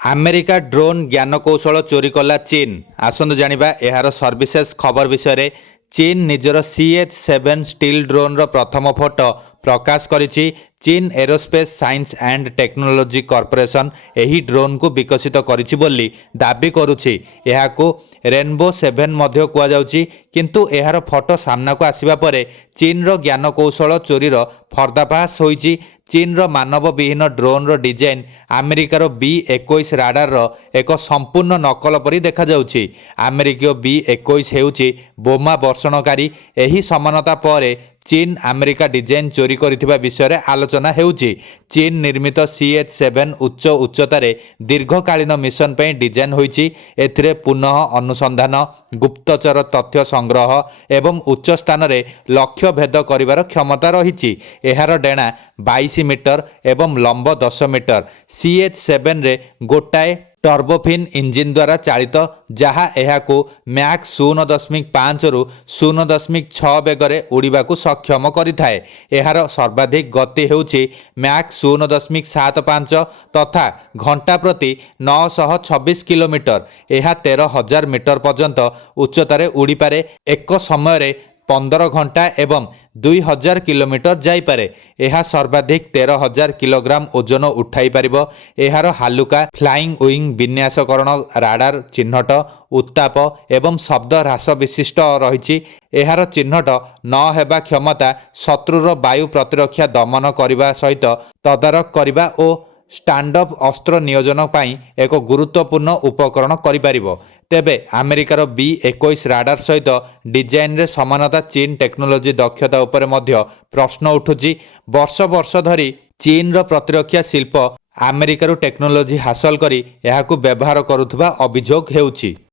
America drone ଜ୍ଞାନକୌଶଳ ଚୋରି କଲା ଚୀନ। ଆସନ୍ତୁ ଜାଣିବା ଏହାର ସର୍ଭିସେସ୍ ଖବର ବିଷୟରେ। ଚୀନ ନିଜର CH-7 ଷ୍ଟିଲ୍ ଡ୍ରୋନ୍ର ପ୍ରଥମ ଫଟୋ ପ୍ରକାଶ କରିଛି। ଚୀନ aerospace science and technology corporation ଏହି ଡ୍ରୋନ୍କୁ ବିକଶିତ କରିଛି ବୋଲି ଦାବି କରୁଛି। ଏହାକୁ ରେନବୋ 7 ମଧ୍ୟ କୁହାଯାଉଛି, କିନ୍ତୁ ଏହାର ଫଟୋ ସାମ୍ନାକୁ ଆସିବା ପରେ ଚୀନର ଜ୍ଞାନକୌଶଳ ଚୋରିର ପର୍ଦ୍ଦାଫାଶ ହୋଇଛି। ଚୀନର ମାନବବିହୀନ ଡ୍ରୋନ୍ର ଡିଜାଇନ ଆମେରିକାର B-21 ରାଡାରର ଏକ ସମ୍ପୂର୍ଣ୍ଣ ନକଲ ପରି ଦେଖାଯାଉଛି। ଆମେରିକୀୟ B-21 ହେଉଛି ବୋମା ବର୍ଷଣକାରୀ। ଏହି ସମାନତା ପରେ ଚୀନ ଆମେରିକା ଡିଜାଇନ ଚୋରି କରିଥିବା ବିଷୟରେ ଆଲୋଚନା ହେଉଛି। ଚୀନ ନିର୍ମିତ CH-7 ଉଚ୍ଚ ଉଚ୍ଚତାରେ ଦୀର୍ଘକାଳୀନ ମିଶନ ପାଇଁ ଡିଜାଇନ ହୋଇଛି। ଏଥିରେ ପୁନଃ ଅନୁସନ୍ଧାନ, ଗୁପ୍ତଚର ତଥ୍ୟ ସଂଗ୍ରହ ଏବଂ ଉଚ୍ଚ ସ୍ଥାନରେ ଲକ୍ଷ୍ୟ ଭେଦ କରିବାର କ୍ଷମତା ରହିଛି। ଏହାର ଡେଣା 22 ମିଟର ଏବଂ ଲମ୍ବ 10 ମିଟର। CH-7ରେ ଗୋଟାଏ ଟର୍ବୋଫିନ୍ ଇଞ୍ଜିନ ଦ୍ୱାରା ଚାଳିତ, ଯାହା ଏହାକୁ ମ୍ୟାକ୍ 0.5ରୁ 0.6 ବେଗରେ ଉଡ଼ିବାକୁ ସକ୍ଷମ କରିଥାଏ। ଏହାର ସର୍ବାଧିକ ଗତି ହେଉଛି ମ୍ୟାକ୍ 0.75 ତଥା ଘଣ୍ଟା ପ୍ରତି 926 କିଲୋମିଟର। ଏହା 13,000 ମିଟର ପର୍ଯ୍ୟନ୍ତ ଉଚ୍ଚତାରେ ଉଡ଼ିପାରେ। ଏକ ସମୟରେ 15 ଘଣ୍ଟା ଏବଂ 2,000 କିଲୋମିଟର ଯାଇପାରେ। ଏହା ସର୍ବାଧିକ 13,000 କିଲୋଗ୍ରାମ ଓଜନ ଉଠାଇ ପାରିବ। ଏହାର ହାଲୁକା ଫ୍ଲାଇଂ ୱିଙ୍ଗ ବିନ୍ୟାସକରଣ, ରାଡାର ଚିହ୍ନଟ, ଉତ୍ତାପ ଏବଂ ଶବ୍ଦ ହ୍ରାସ ବିଶିଷ୍ଟ ରହିଛି। ଏହାର ଚିହ୍ନଟ ନ ହେବା କ୍ଷମତା ଶତ୍ରୁର ବାୟୁ ପ୍ରତିରକ୍ଷା ଦମନ କରିବା ସହିତ ତଦାରଖ କରିବା ଓ ଷ୍ଟାଣ୍ଡଅଫ୍ ଅସ୍ତ୍ର ନିୟୋଜନ ପାଇଁ ଏକ ଗୁରୁତ୍ୱପୂର୍ଣ୍ଣ ଉପକରଣ କରିପାରିବ। ତେବେ ଆମେରିକାର B-21 ରାଡାର ସହିତ ଡିଜାଇନରେ ସମାନତା ଚୀନ ଟେକ୍ନୋଲୋଜି ଦକ୍ଷତା ଉପରେ ମଧ୍ୟ ପ୍ରଶ୍ନ ଉଠୁଛି। ବର୍ଷ ବର୍ଷ ଧରି ଚୀନର ପ୍ରତିରକ୍ଷା ଶିଳ୍ପ ଆମେରିକାରୁ ଟେକ୍ନୋଲୋଜି ହାସଲ କରି ଏହାକୁ ବ୍ୟବହାର କରୁଥିବା ଅଭିଯୋଗ ହେଉଛି।